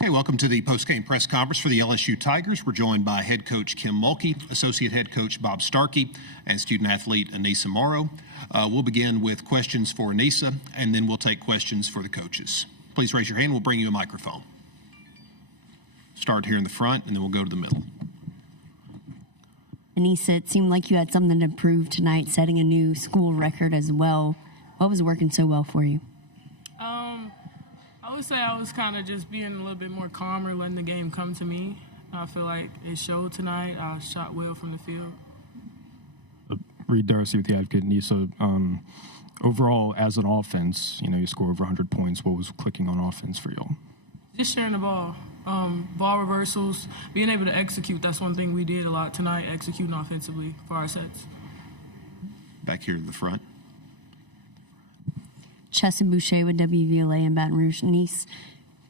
Okay, welcome to the post-game press conference for the LSU Tigers. We're joined by head coach Kim Mulkey, associate head coach Bob Starkey, and student-athlete Aneesah Morrow. We'll begin with questions for Aneesah, and then we'll take questions for the coaches. Please raise your hand. We'll bring you a microphone. Start here in the front, and then we'll go to the middle. Aneesah, it seemed like you had something to prove tonight, setting a new school record as well. What was working so well for you? I would say I was kind of just being a little bit more calmer, letting the game come to me. I feel like it showed tonight. I shot well from the field. Reed Darcy with the Advocate. Aneesah, overall, as an offense, you score over 100 points. What was clicking on offense for y'all? Just sharing the ball. Ball reversals, being able to execute. That's one thing we did a lot tonight, executing offensively for our sets. Back here in the front. Chesson Boucher with WVLA in Baton Rouge. Nice,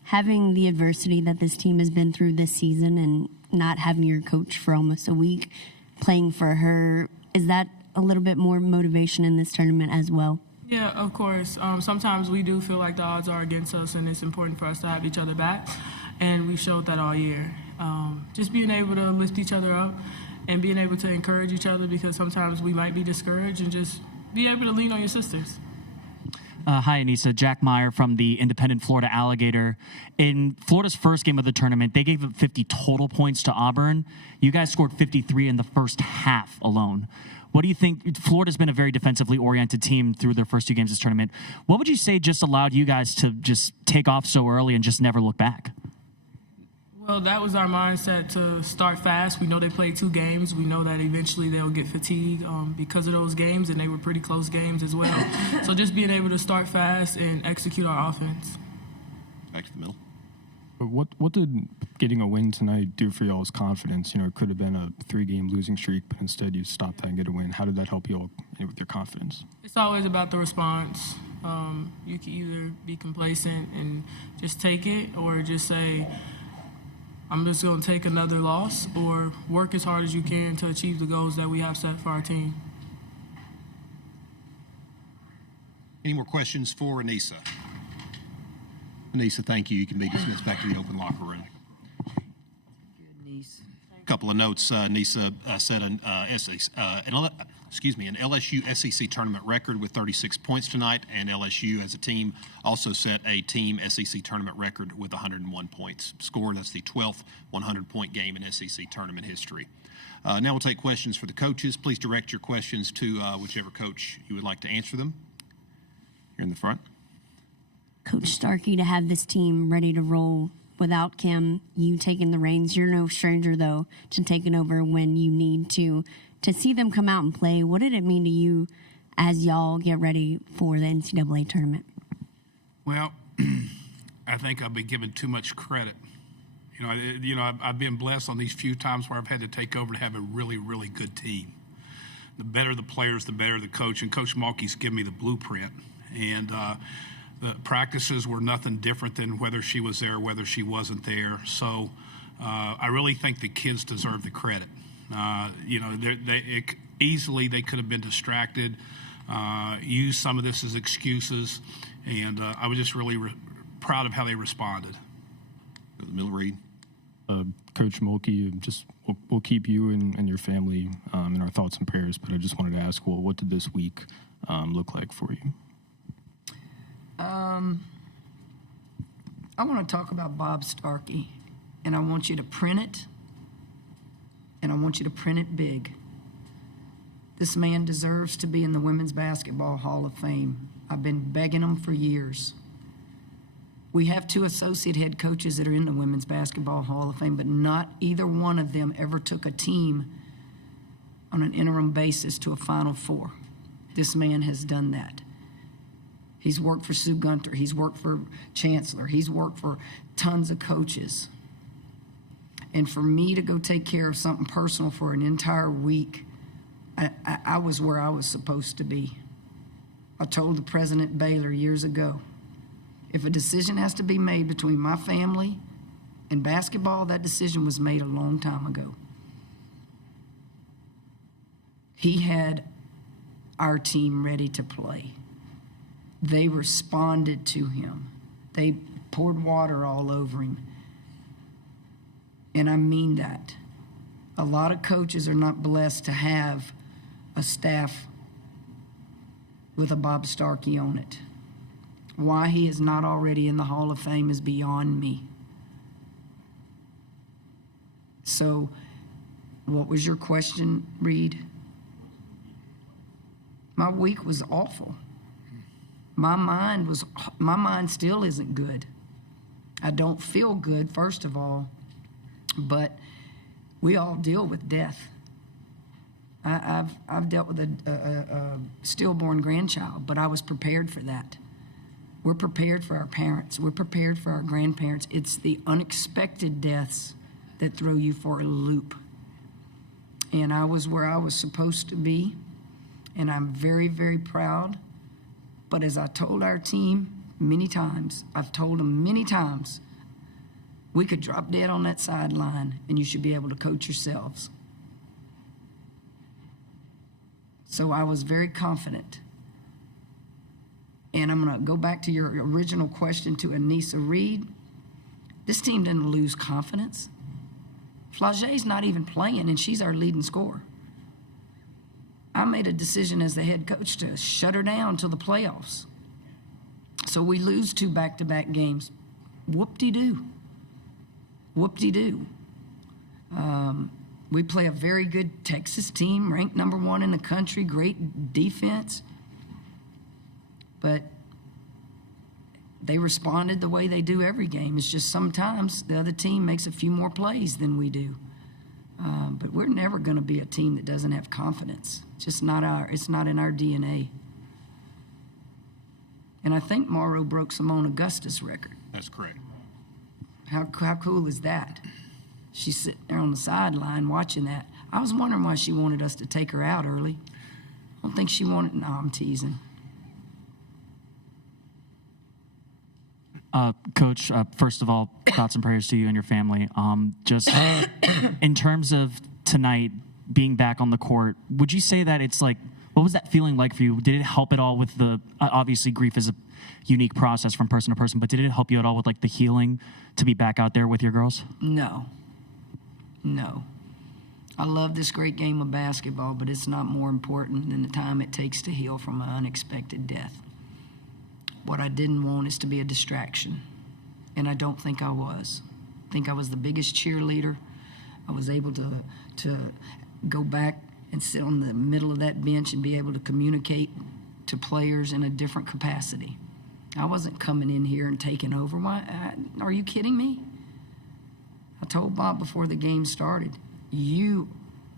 having the adversity that this team has been through this season and not having your coach for almost a week, playing for her, is that a little bit more motivation in this tournament as well? Yeah, of course. Sometimes we do feel like the odds are against us, and it's important for us to have each other back, and we've showed that all year. Just being able to lift each other up and being able to encourage each other, because sometimes we might be discouraged, and just be able to lean on your sisters. Hi, Aneesah. Jack Meyer from the Independent Florida Alligator. In Florida's first game of the tournament, they gave up 50 total points to Auburn. You guys scored 53 in the first half alone. What do you think? Florida's been a very defensively oriented team through their first two games of this tournament. What would you say just allowed you guys to just take off so early and just never look back? Well, that was our mindset, to start fast. We know they played 2 games. We know that eventually they'll get fatigued because of those games, and they were pretty close games as well. So just being able to start fast and execute our offense. Back to the middle. What did getting a win tonight do for y'all's confidence? It could have been a 3-game losing streak, but instead you stopped that and get a win. How did that help y'all with your confidence? It's always about the response. You can either be complacent and just take it, or just say, I'm just going to take another loss, or work as hard as you can to achieve the goals that we have set for our team. Any more questions for Aneesah? Aneesah, thank you. You can be dismissed back to the open locker room. A couple of notes. Aneesah set an LSU SEC tournament record with 36 points tonight, and LSU as a team also set a team SEC tournament record with 101 points scored. That's the 12th 100-point game in SEC tournament history. Now we'll take questions for the coaches. Please direct your questions to whichever coach you would like to answer them. Here in the front. Coach Starkey, to have this team ready to roll without Kim, you taking the reins. You're no stranger, though, to taking over when you need to see them come out and play. What did it mean to you as y'all get ready for the NCAA tournament? Well, I think I've been given too much credit. I've been blessed on these few times where I've had to take over to have a really, really good team. The better the players, the better the coach, and Coach Mulkey's given me the blueprint. And the practices were nothing different than whether she was there or whether she wasn't there. So I really think the kids deserve the credit. Easily they could have been distracted, used some of this as excuses, and I was just really proud of how they responded. Go to the middle, Reed. Coach Mulkey, we'll keep you and your family in our thoughts and prayers, but I just wanted to ask, what did this week look like for you? I want to talk about Bob Starkey, and I want you to print it, and I want you to print it big. This man deserves to be in the Women's Basketball Hall of Fame. I've been begging him for years. We have 2 associate head coaches that are in the Women's Basketball Hall of Fame, but not either one of them ever took a team on an interim basis to a Final Four. This man has done that. He's worked for Sue Gunter. He's worked for Chancellor. He's worked for tons of coaches. And for me to go take care of something personal for an entire week, I was where I was supposed to be. I told the President Baylor years ago, if a decision has to be made between my family and basketball, that decision was made a long time ago. He had our team ready to play. They responded to him. They poured water all over him. And I mean that. A lot of coaches are not blessed to have a staff with a Bob Starkey on it. Why he is not already in the Hall of Fame is beyond me. So, what was your question, Reed? My week was awful. My mind still isn't good. I don't feel good, first of all, but we all deal with death. I've dealt with a stillborn grandchild, but I was prepared for that. We're prepared for our parents. We're prepared for our grandparents. It's the unexpected deaths that throw you for a loop. And I was where I was supposed to be, and I'm very, very proud. But as I told our team many times, I've told them many times, we could drop dead on that sideline, and you should be able to coach yourselves. So I was very confident. And I'm going to go back to your original question to Aneesah Reed. This team didn't lose confidence. Flage's not even playing, and she's our leading scorer. I made a decision as the head coach to shut her down till the playoffs. So we lose 2 back-to-back games. Whoop-de-doo. Whoop-de-doo. We play a very good Texas team, ranked number 1 in the country, great defense. But they responded the way they do every game. It's just sometimes the other team makes a few more plays than we do. But we're never going to be a team that doesn't have confidence. It's not in our DNA. And I think Morrow broke Simone Augusta's record. That's correct. How cool is that? She's sitting there on the sideline watching that. I was wondering why she wanted us to take her out early. I don't think she wanted. No, I'm teasing. Coach, first of all, thoughts and prayers to you and your family. Just in terms of tonight being back on the court, would you say that it's like, what was that feeling like for you? Did it help at all with the, obviously grief is a unique process from person to person, but did it help you at all with like the healing to be back out there with your girls? No. I love this great game of basketball, but it's not more important than the time it takes to heal from an unexpected death. What I didn't want is to be a distraction, and I don't think I was. I think I was the biggest cheerleader. I was able to go back and sit on the middle of that bench and be able to communicate to players in a different capacity. I wasn't coming in here and taking over. Why? Are you kidding me? I told Bob before the game started, you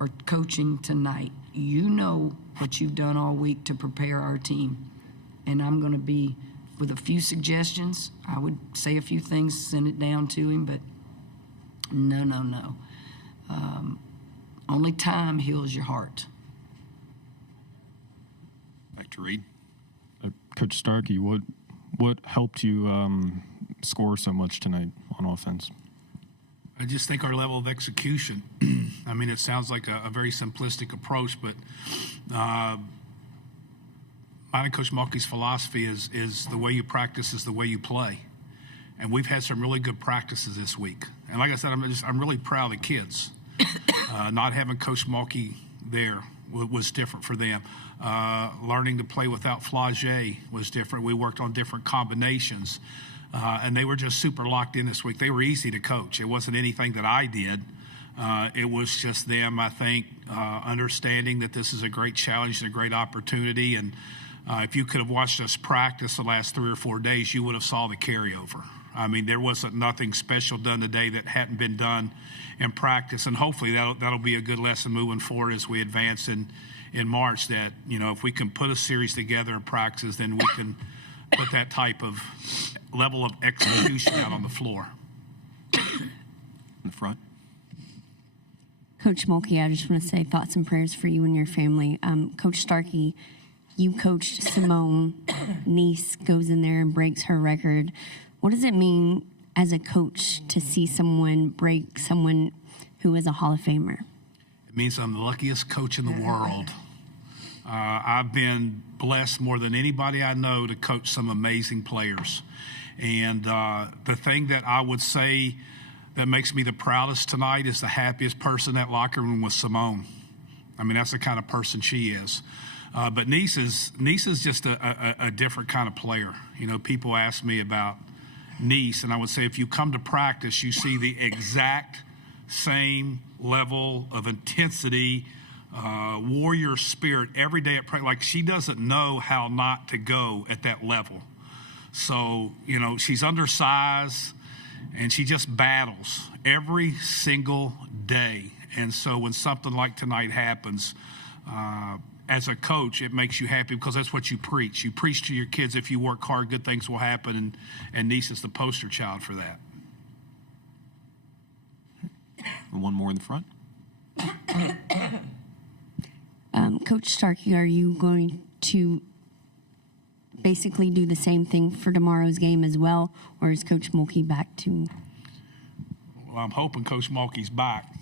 are coaching tonight. You know what you've done all week to prepare our team, and I'm going to be with a few suggestions. I would say a few things, send it down to him, but no. Only time heals your heart. Back to Reed. Coach Starkey, what helped you score so much tonight on offense? I just think our level of execution. I mean, it sounds like a very simplistic approach, but mine and Coach Mulkey's philosophy is the way you practice is the way you play. And we've had some really good practices this week. And like I said, I'm really proud of the kids. Not having Coach Mulkey there was different for them. Learning to play without Flage was different. We worked on different combinations. And they were just super locked in this week. They were easy to coach. It wasn't anything that I did. It was just them, I think, understanding that this is a great challenge and a great opportunity. And if you could have watched us practice the last 3 or 4 days, you would have saw the carryover. I mean, there wasn't nothing special done today that hadn't been done in practice. And hopefully that'll be a good lesson moving forward as we advance in March, that, if we can put a series together in practice, then we can put that type of level of execution out on the floor. In the front. Coach Mulkey, I just want to say thoughts and prayers for you and your family. Coach Starkey, you coached Simone. Niece goes in there and breaks her record. What does it mean as a coach to see someone break someone who is a Hall of Famer? It means I'm the luckiest coach in the world. I've been blessed more than anybody I know to coach some amazing players. And the thing that I would say that makes me the proudest tonight is the happiest person in that locker room was Simone. I mean, that's the kind of person she is. But Aneesah's just a different kind of player. You know, people ask me about Aneesah, and I would say if you come to practice, you see the exact same level of intensity, warrior spirit every day at practice. Like, she doesn't know how not to go at that level. So, you know, she's undersized, and she just battles every single day. And so when something like tonight happens, as a coach, it makes you happy because that's what you preach. You preach to your kids, if you work hard, good things will happen, and Aneesah's the poster child for that. One more in the front. Coach Starkey, are you going to basically do the same thing for tomorrow's game as well, or is Coach Mulkey back to? Well, I'm hoping Coach Mulkey's back.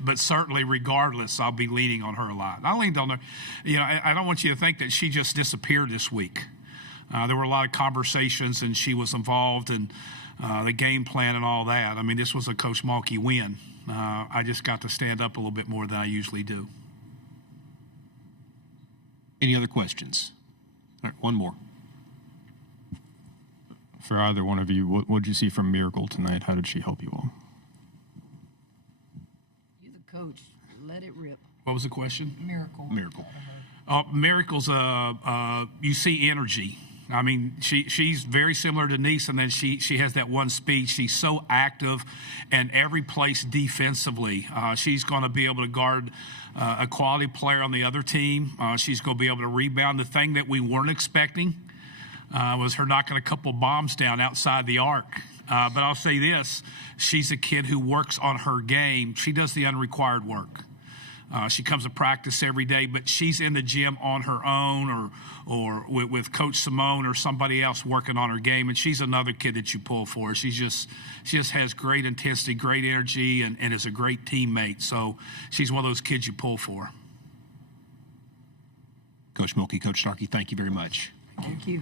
But certainly, regardless, I'll be leaning on her a lot. I leaned on her. You know, I don't want you to think that she just disappeared this week. There were a lot of conversations, and she was involved in the game plan and all that. I mean, this was a Coach Mulkey win. I just got to stand up a little bit more than I usually do. Any other questions? All right, one more. For either one of you, what did you see from Miracle tonight? How did she help you all? You're the coach. Let it rip. What was the question? Miracle. Miracle's, you see energy. I mean, she's very similar to Aneesah, and then she has that one speed. She's so active in every place defensively. She's going to be able to guard a quality player on the other team. She's going to be able to rebound. The thing that we weren't expecting was her knocking a couple bombs down outside the arc. But I'll say this, she's a kid who works on her game. She does the unrequired work. She comes to practice every day, but she's in the gym on her own or with Coach Simone or somebody else working on her game, and she's another kid that you pull for. She just has great intensity, great energy, and is a great teammate. So she's one of those kids you pull for. Coach Mulkey, Coach Starkey, thank you very much. Thank you.